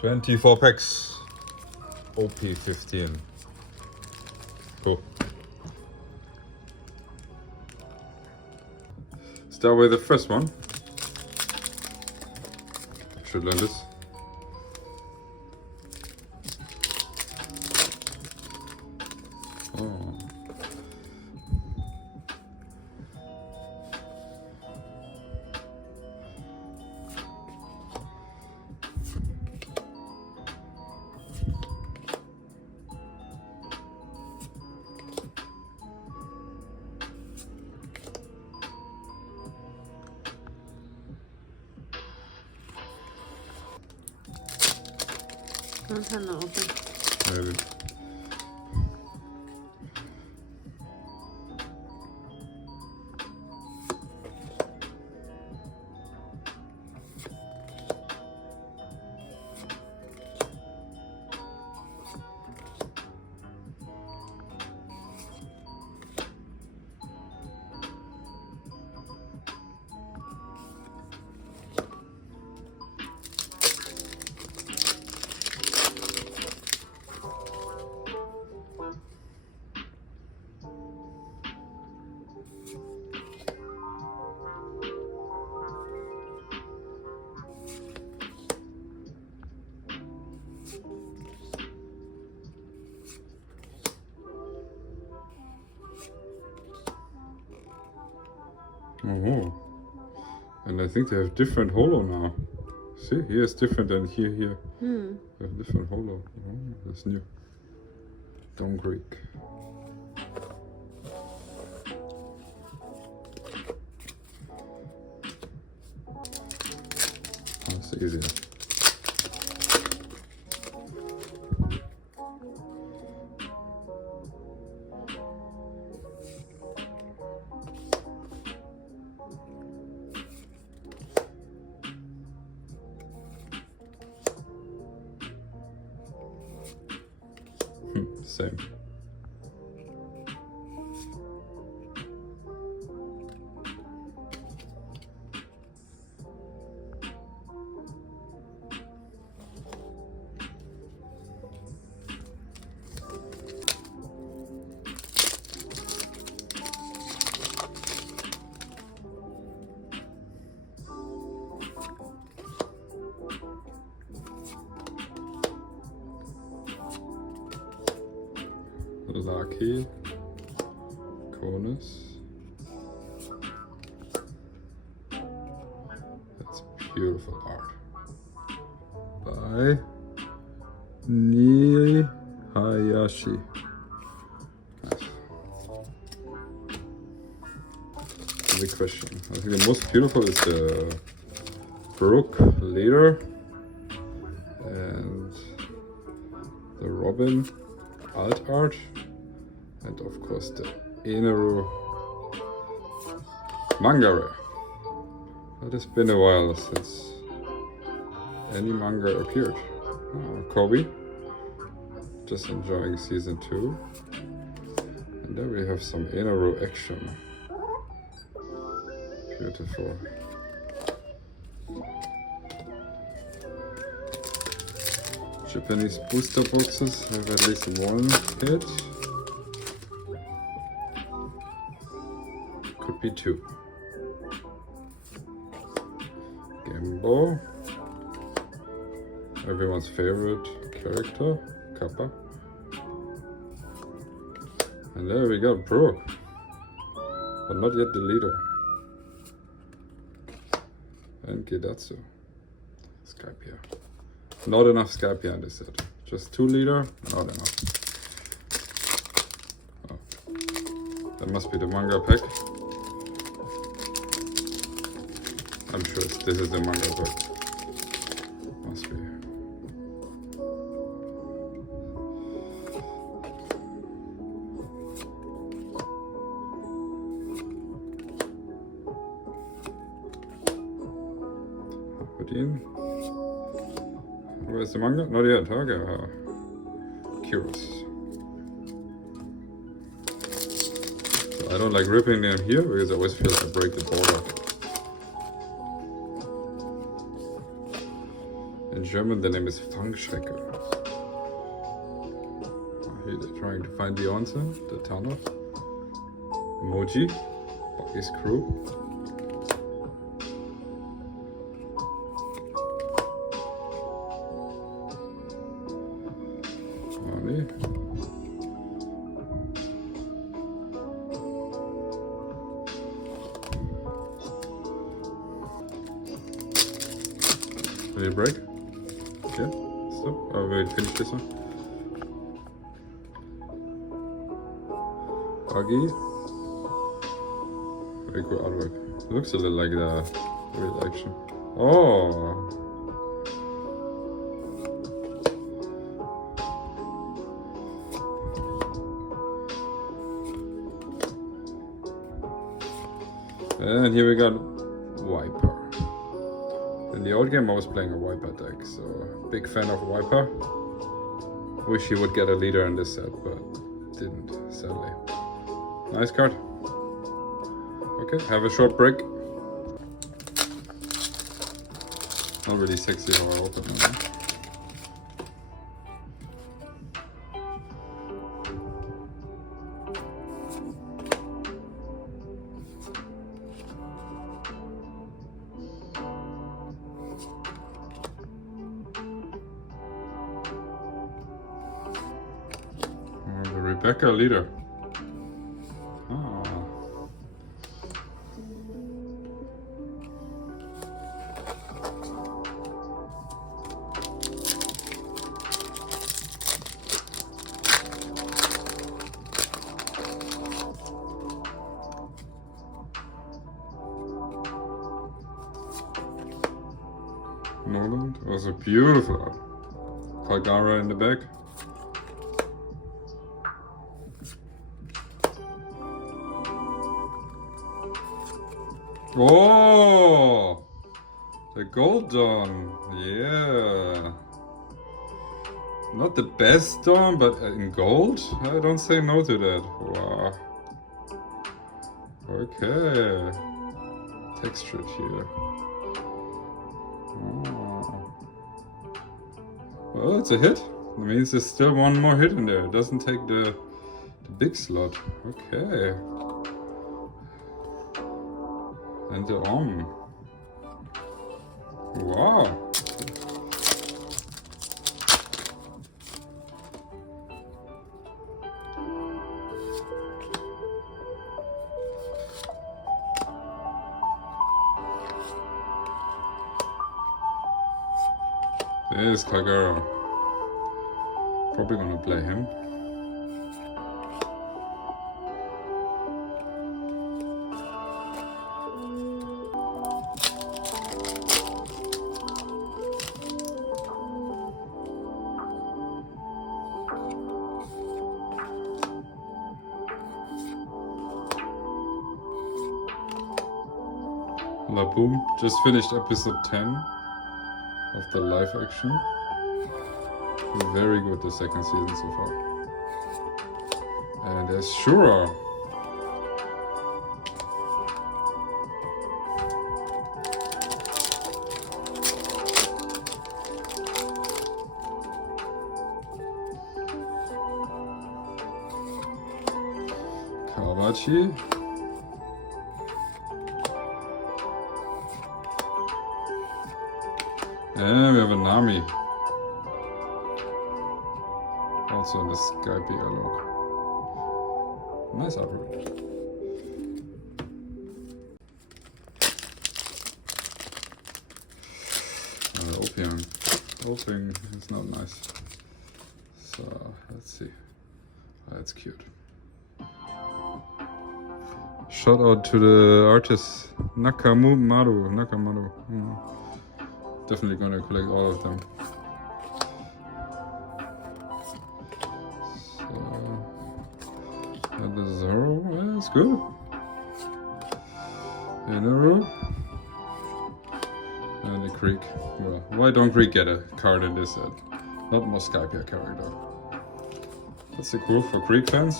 24 packs. OP15. Cool. Start with the first one. Should learn this. Oh. Don't have no open. Maybe. Oh, and I think they have different holo now. See, here is different than here. They have different holo. Oh, that's new. Don Greek. That's easier. Same. Lucky, Conus. That's beautiful art by Hayashi. Nice. Big question. I think the most beautiful is the Brook leader and the Robin alt art. And of course the Enel manga rare. It has been a while since any manga appeared. Kobe, just enjoying season 2. And there we have some Enel action. Beautiful. Japanese booster boxes have at least one hit. Could be 2. Gambo. Everyone's favorite character, Kappa. And there we got Brook. But not yet the leader. And Gedatsu. Skypia. Not enough Skypia in this set. Just 2 leader, not enough. Oh. That must be the manga pack. I'm sure this is the manga pack. Must be. Put in. Where's the manga? Not yet. Okay. Curious. So I don't like ripping them here because I always feel like I break the border. In German, the name is Fangschrecke. Here they're trying to find the answer, the tunnel. Emoji, Bucky's crew. Money. Will you break? Yeah, stop. Oh, we'll finish this one. Buggy. Very cool artwork. It looks a little like the real action. Oh! And here we got Wiper. In the old game I was playing a Wiper deck, so big fan of Wiper. Wish he would get a leader in this set, but didn't, sadly. Nice card. Okay, have a short break. Not really sexy how I open it. The Rebecca leader. Noland was a beautiful Kagara in the back. Oh, the gold dawn, yeah. Not the best dawn, but in gold? I don't say no to that. Wow. Okay. Textured here. Oh. Well, it's a hit. That means there's still one more hit in there. It doesn't take the big slot. Okay. And the Wow. There's Kagura. Probably gonna play him. Boom. Just finished episode 10 of the live action. Very good the second season so far. And there's Shura. Kawachi. And we have a Nami. Also in the Skypia look. Nice artwork. Opium. Opening is not nice. So let's see. That's cute. Shout out to the artist Nakamaru. Definitely gonna collect all of them. So, and the Zoro, yeah, it's good. Inaru. And the Creek. Well, why don't Creek get a card in this set? Not more Skypia character. That's cool for Creek fans.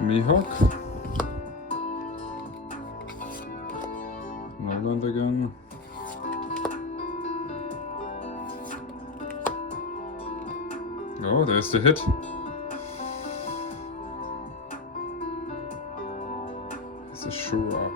Mihawk. around again. Oh, there's the hit. It's a sure.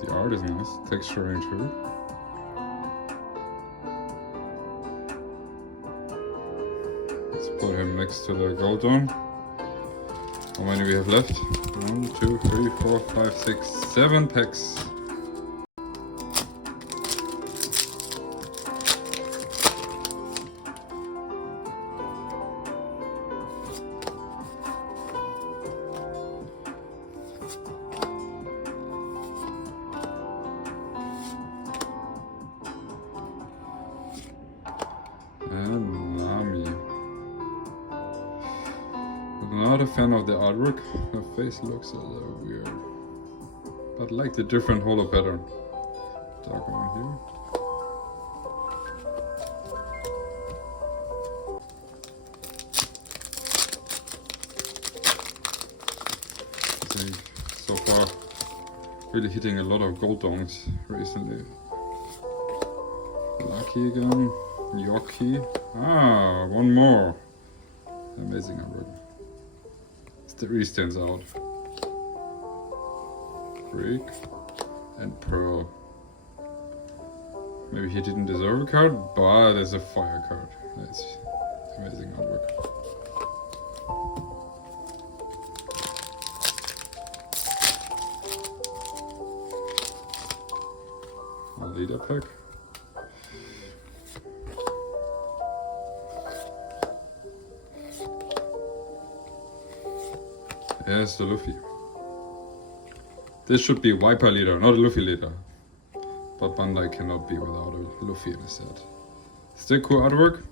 The art is nice, texturing too. Let's put him next to the gold one. How many we have left? 1, 2, 3, 4, 5, 6, 7 packs. And Nami. I'm not a fan of the artwork. Her face looks a little weird. But like the different holo pattern. Dark one here. I think so far really hitting a lot of gold dongs recently. Lucky again. Yoki. Ah, one more. Amazing artwork. It really stands out. Break and Pearl. Maybe he didn't deserve a card, but it's a fire card. That's amazing artwork. A leader pack. Yes, the Luffy. This should be Viper leader, not a Luffy leader. But Bandai cannot be without a Luffy in the set. Still cool artwork.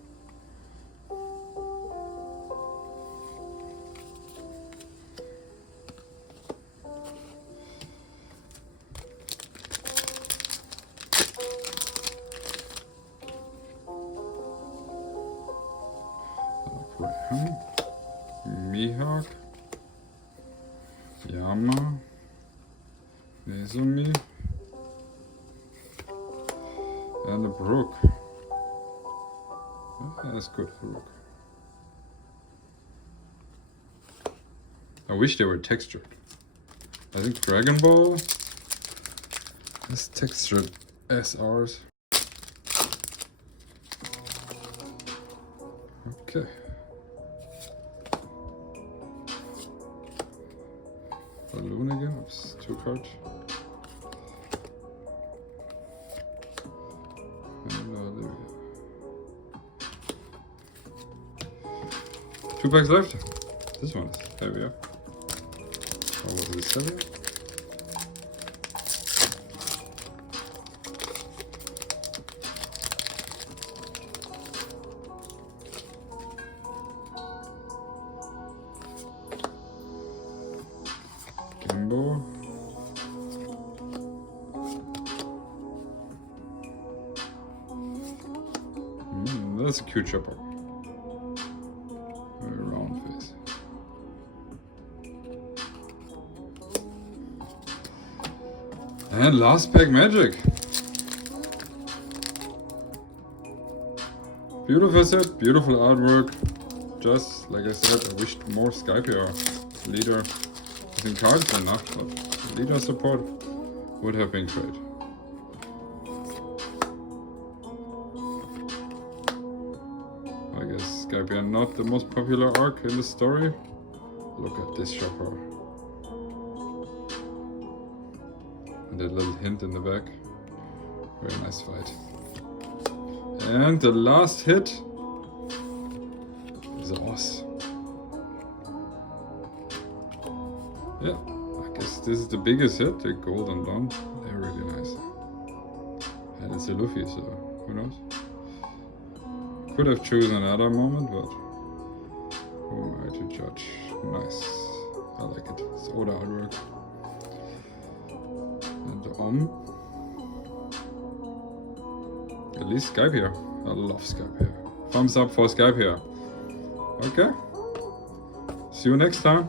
Mihawk. Yama, Nezumi, and a Brook. That's good for Brook. I wish they were textured. I think Dragon Ball is textured SRs. Okay. Balloon again, oops, 2 cards. And there we go. 2 packs left. This one is heavier. Or was it 7? That's a cute chopper. Very round face. And last pack magic. Beautiful set, beautiful artwork. Just like I said, I wished more Skypia leader. I think cards are enough, but leader support would have been great. I guess Skypia not the most popular arc in the story. Look at this shopper. And that little hint in the back. Very nice fight. And the last hit is a Oz. Yeah, I guess this is the biggest hit, the golden dawn. They're really nice. And it's a Luffy, so who knows? Could have chosen another moment, but who am I to judge? Nice. I like it. It's Oda artwork. And the At least Skypia. I love Skypia. Thumbs up for Skypia. Okay. See you next time.